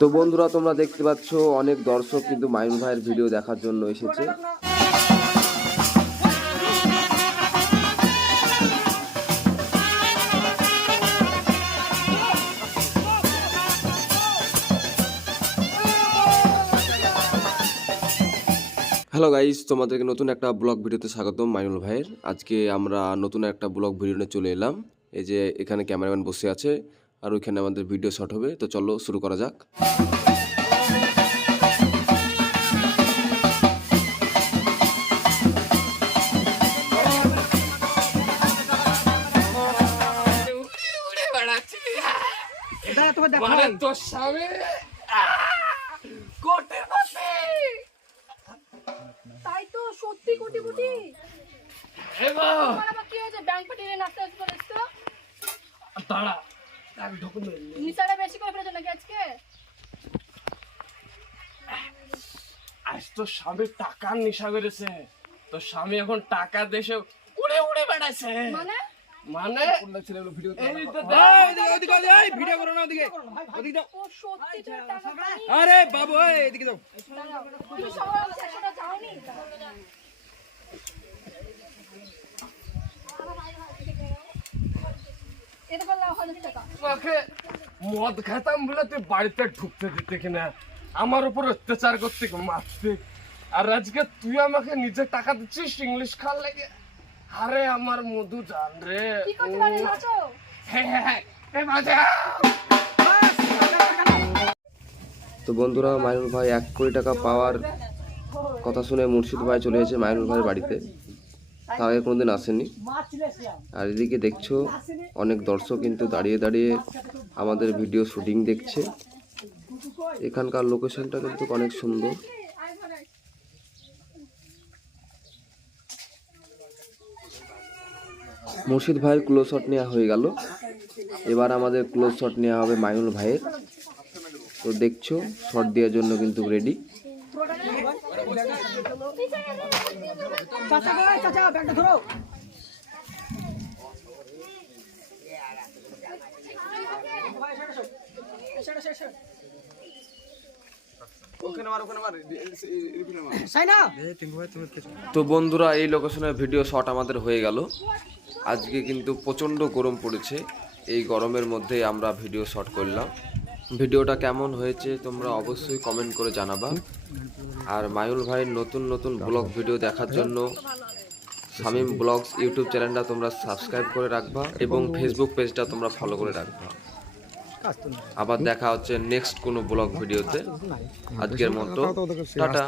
তো বন্ধুরা, তোমরা দেখতে পাচ্ছ অনেক দর্শক কিন্তু মাইনুল ভাইয়ের ভিডিও দেখার জন্য এসেছে। হ্যালো গাইস, তোমাদেরকে নতুন একটা ব্লগ ভিডিওতে স্বাগতম মাইনুল ভাইয়ের। আজকে আমরা নতুন একটা ব্লগ ভিডিও নিয়ে চলে এলাম। এই যে এখানে ক্যামেরাম্যান বসে আছে আর ওইখানে আমাদের ভিডিও শট হবে। তো চলো শুরু করা যাক। তাই তো সত্যি কোটিপতি। কি হয়েছে? ব্যাংক পাঠিয়ে নাচতে আসতে পারিস তো? নিশাটা বেশি করে ফেলেছো নাকি আজকে? আজ তো স্বামী টাকার নেশা করেছে। তো স্বামী এখন টাকা দেশে উড়ে উড়ে বেড়াচ্ছে। মানে মানে ও সত্যি তো টাকা পানি। আরে বাবু এদিকে যাও। দাঁড়াও, তুমি সবাই আমার 600 টাকা চাওনি? এটা বললাম 1000 টাকা। তোমাকে মদ খেতাম বলে তুই বাড়িতে ঢুকতে দিতে কিনা, আমার উপর অত্যাচার করতে মারতে, আর আজকে তুই আমাকে নিজে টাকা দিচ্ছিস ইংলিশ খাওয়ার লেগে। আরে আমার মধু জান রে। কি করতে পারে নাচো? তো বন্ধুরা, মাইনুল ভাই 1 কোটি টাকা পাওয়ার কথা শুনে মুর্শিদ ভাই চলে এসেছে মাইনুল ভাইয়ের বাড়িতে। তার আগে কোনোদিন আসেনি। আর এদিকে দেখছো অনেক দর্শক কিন্তু দাঁড়িয়ে দাঁড়িয়ে আমাদের ভিডিও শুটিং দেখছে। এখানকার লোকেশনটা কিন্তু অনেক সুন্দর। মুর্শিদ ভাইয়ের ক্লোজ শট নেওয়া হয়ে গেল। এবার আমাদের ক্লোজ শট নেওয়া হবে মাইনুল ভাইয়ের। তো দেখছো শট দেওয়ার জন্য কিন্তু রেডি। চাচা ব্যাগটা ধরো। তো বন্ধুরা, এই লোকেশনের ভিডিও শট আমাদের হয়ে গেল। আজকে কিন্তু প্রচণ্ড গরম পড়েছে। এই গরমের মধ্যে আমরা ভিডিও শট করলাম। ভিডিওটা কেমন হয়েছে তোমরা অবশ্যই কমেন্ট করে জানাবা। আর মাইনুল ভাইয়ের নতুন নতুন ব্লগ ভিডিও দেখার জন্য শামীম ব্লগস ইউটিউব চ্যানেলটা তোমরা সাবস্ক্রাইব করে রাখবা এবং ফেসবুক পেজটা তোমরা ফলো করে রাখবা। আবার দেখা হচ্ছে নেক্সট কোনো ব্লগ ভিডিওতে। আজকের মতো টাটা।